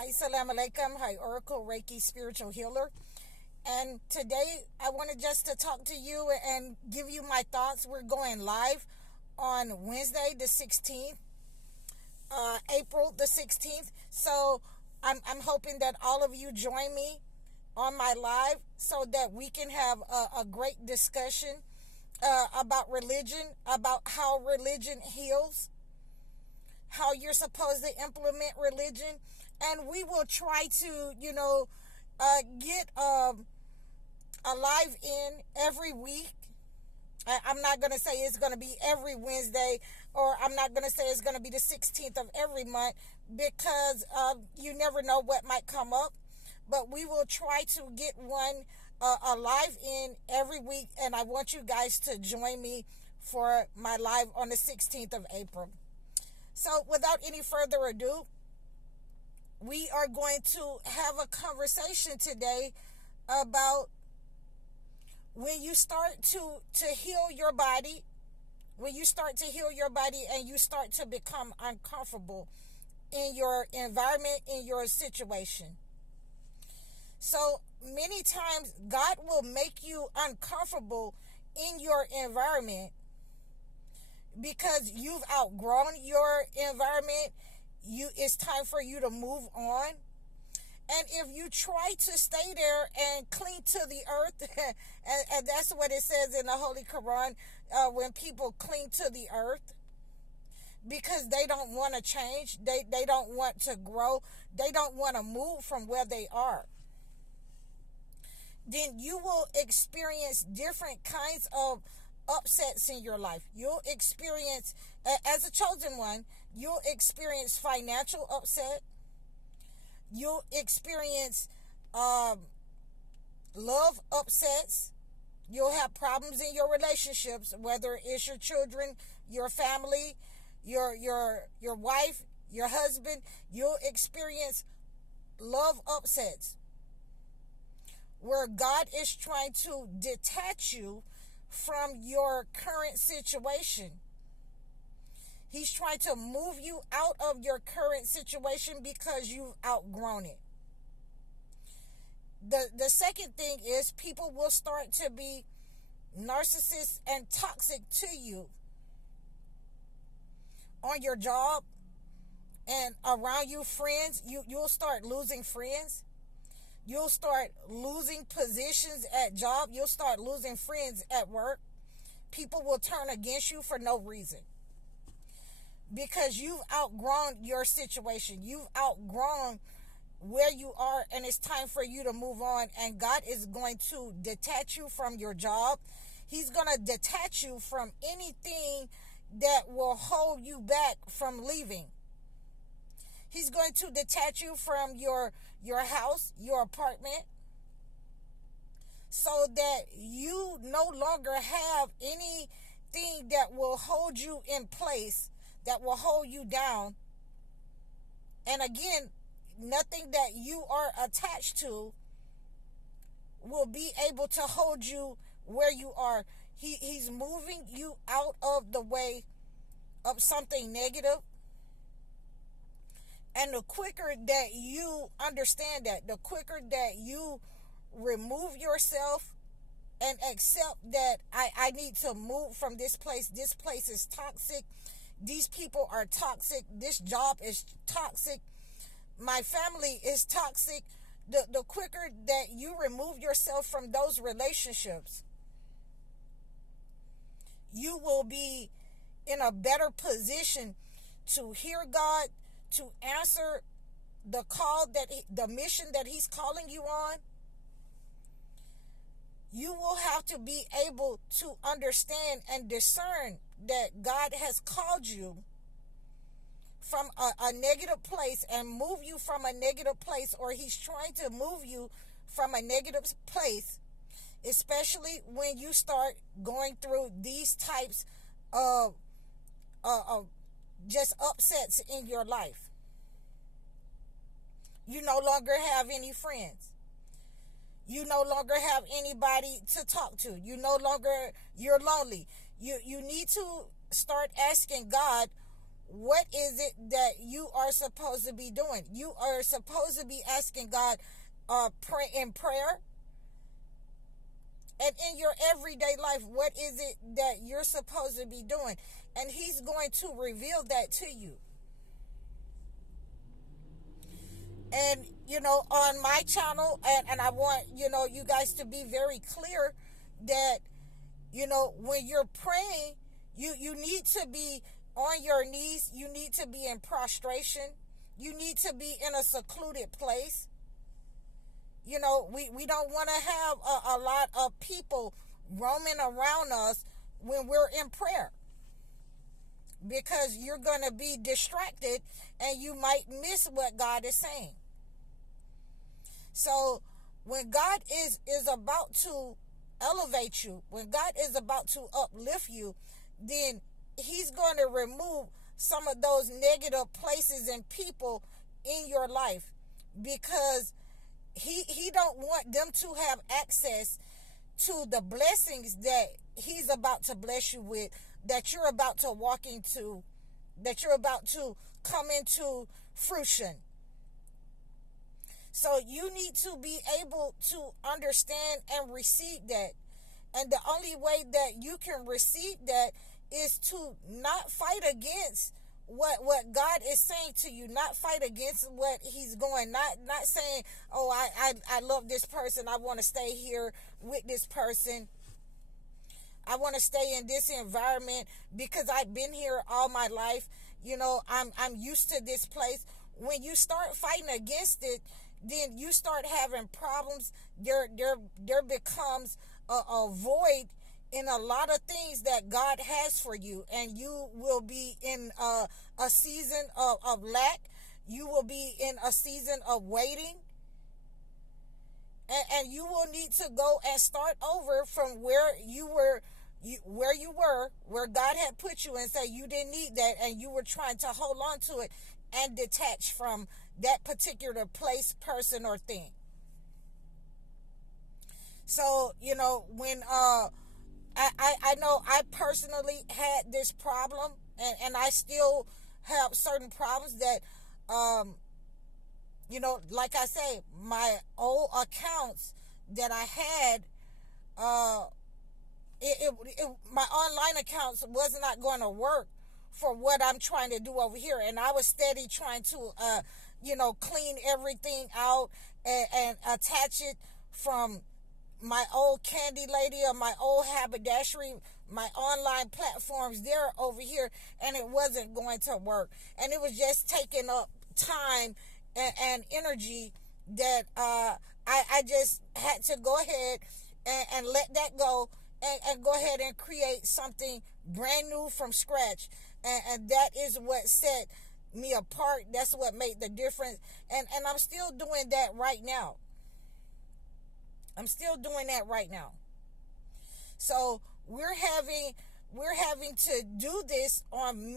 Assalamu alaikum. Hi, Oracle Reiki Spiritual Healer. And today I wanted just to talk to you and give you my thoughts. We're going live on Wednesday the 16th, April the 16th. So I'm hoping that all of you join me on my live so that we can have a great discussion about religion, about how religion heals, how you're supposed to implement religion, and we will try to, get a live in every week. I'm not going to say it's going to be every Wednesday, or I'm not going to say it's going to be the 16th of every month, because you never know what might come up. But we will try to get one a live in every week, and I want you guys to join me for my live on the 16th of April. So without any further ado, we are going to have a conversation today about when you start to heal your body, when you start to heal your body and you start to become uncomfortable in your environment, in your situation. So many times God will make you uncomfortable in your environment because you've outgrown your environment. It's time for you to move on. And if you try to stay there and cling to the earth, and that's what it says in the Holy Quran, when people cling to the earth because they don't want to change, they don't want to grow, they don't want to move from where they are, then you will experience different kinds of upsets in your life. You'll experience, as a chosen one, you'll experience financial upset. You'll experience love upsets. You'll have problems in your relationships, whether it's your children, your family, your wife, your husband. You'll experience love upsets where God is trying to detach you from your current situation. He's trying to move you out of your current situation because you've outgrown it. The second thing is people will start to be narcissists and toxic to you on your job and around you. Friends, you'll start losing friends. You'll start losing positions at job. You'll start losing friends at work. People will turn against you for no reason because you've outgrown your situation. You've outgrown where you are, and it's time for you to move on. And God is going to detach you from your job. He's going to detach you from anything that will hold you back from leaving. He's going to detach you from your house, your apartment, so that you no longer have anything that will hold you in place, that will hold you down. And again, nothing that you are attached to will be able to hold you where you are. He's moving you out of the way of something negative. And the quicker that you understand that, the quicker that you remove yourself and accept that I need to move from this place. This place is toxic. These people are toxic. This job is toxic. My family is toxic. The quicker that you remove yourself from those relationships, you will be in a better position to hear God, to answer the call, the mission that He's calling you on. You will have to be able to understand and discern that God has called you from a negative place and move you from a negative place, or He's trying to move you from a negative place, especially when you start going through these types of just upsets in your life. You no longer have any friends. You no longer have anybody to talk to. You're lonely. You need to start asking God, what is it that you are supposed to be doing? You are supposed to be asking God pray in prayer. And in your everyday life, what is it that you're supposed to be doing? And he's going to reveal that to you. And, on my channel, and I want, you guys to be very clear that, when you're praying, you need to be on your knees. You need to be in prostration. You need to be in a secluded place. We don't want to have a lot of people roaming around us when we're in prayer, because you're going to be distracted and you might miss what God is saying. So when God is about to elevate you, when God is about to uplift you, then he's going to remove some of those negative places and people in your life, because he don't want them to have access to the blessings that he's about to bless you with, that you're about to walk into, that you're about to come into fruition. So you need to be able to understand and receive that. And the only way that you can receive that is to not fight against what God is saying to you, not fight against what he's going, not saying, oh, I love this person, I want to stay here with this person, I want to stay in this environment because I've been here all my life, I'm used to this place. When you start fighting against it, then you start having problems. There becomes a void in a lot of things that God has for you, and you will be in a season of lack. You will be in a season of waiting, and you will need to go and start over from where you were, where God had put you, and say you didn't need that, and you were trying to hold on to it and detach from that particular place, person, or thing. So, when I know I personally had this problem, and I still have certain problems that, like I say, my old accounts that I had, my online accounts was not going to work for what I'm trying to do over here. And I was steady trying to, clean everything out and attach it from my old candy lady or my old haberdashery, my online platforms there over here, and it wasn't going to work. And it was just taking up time and energy that I just had to go ahead and let that go and go ahead and create something brand new from scratch. And that is what set me apart. That's what made the difference. And I'm still doing that right now. I'm still doing that right now. So we're having to do this on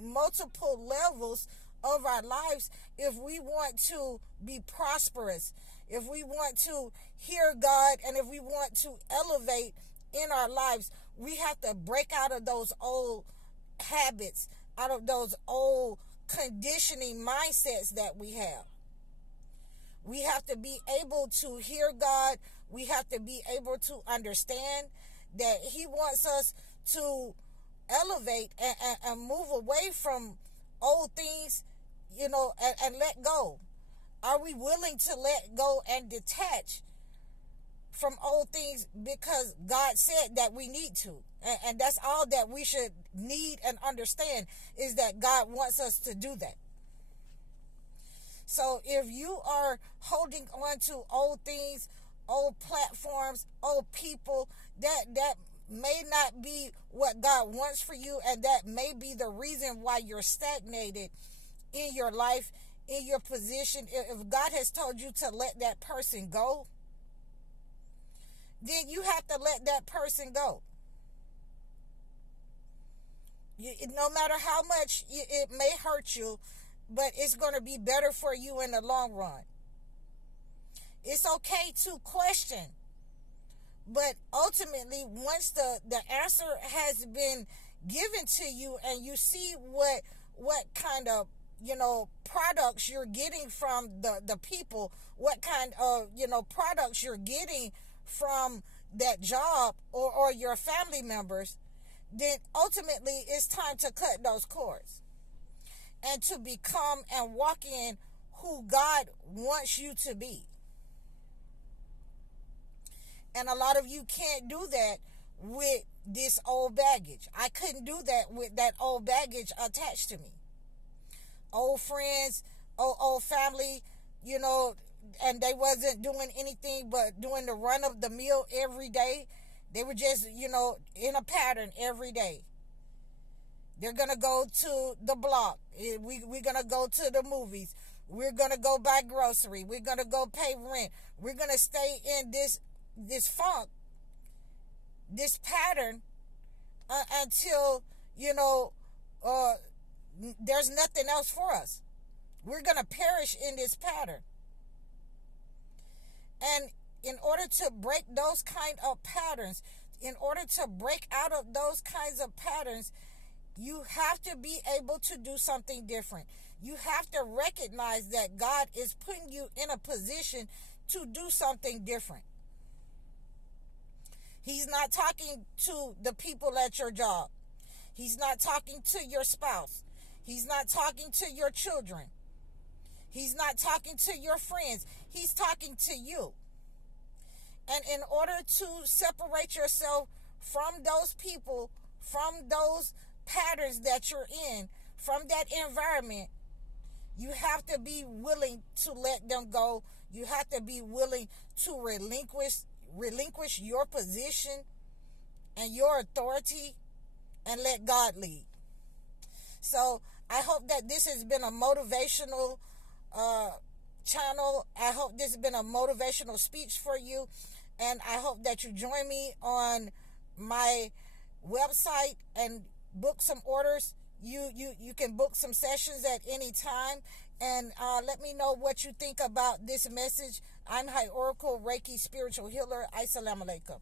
multiple levels of our lives if we want to be prosperous, if we want to hear God, and if we want to elevate in our lives. We have to break out of those old habits, out of those old conditioning mindsets that we have. We have to be able to hear God. We have to be able to understand that he wants us to elevate and move away from old things, and let go. Are we willing to let go and detach from old things because God said that we need to? And that's all that we should need and understand, is that God wants us to do that. So if you are holding on to old things, old platforms, old people, that may not be what God wants for you, and that may be the reason why you're stagnated in your life, in your position. If God has told you to let that person go, then you have to let that person go. No matter how much it may hurt you, but it's going to be better for you in the long run. It's okay to question, but ultimately, once the answer has been given to you and you see what kind of, products you're getting from the people, what kind of, products you're getting from that job, or your family members, then ultimately it's time to cut those cords and to become and walk in who God wants you to be. And a lot of you can't do that with this old baggage. I couldn't do that with that old baggage attached to me. Old friends, old family, and they wasn't doing anything but doing the run of the mill every day. They were just, in a pattern every day. They're going to go to the block. We're going to go to the movies. We're going to go buy grocery. We're going to go pay rent. We're going to stay in this funk, this pattern, until, there's nothing else for us. We're going to perish in this pattern. And in order to break those kind of patterns, in order to break out of those kinds of patterns, you have to be able to do something different. You have to recognize that God is putting you in a position to do something different. He's not talking to the people at your job. He's not talking to your spouse. He's not talking to your children. He's not talking to your friends. He's talking to you. And in order to separate yourself from those people, from those patterns that you're in, from that environment, you have to be willing to let them go. You have to be willing to relinquish your position and your authority and let God lead. So I hope that this has been a motivational channel. I hope this has been a motivational speech for you. And I hope that you join me on my website and book some orders. You can book some sessions at any time. And let me know what you think about this message. I'm High Oracle Reiki Spiritual Healer. Assalamu alaikum.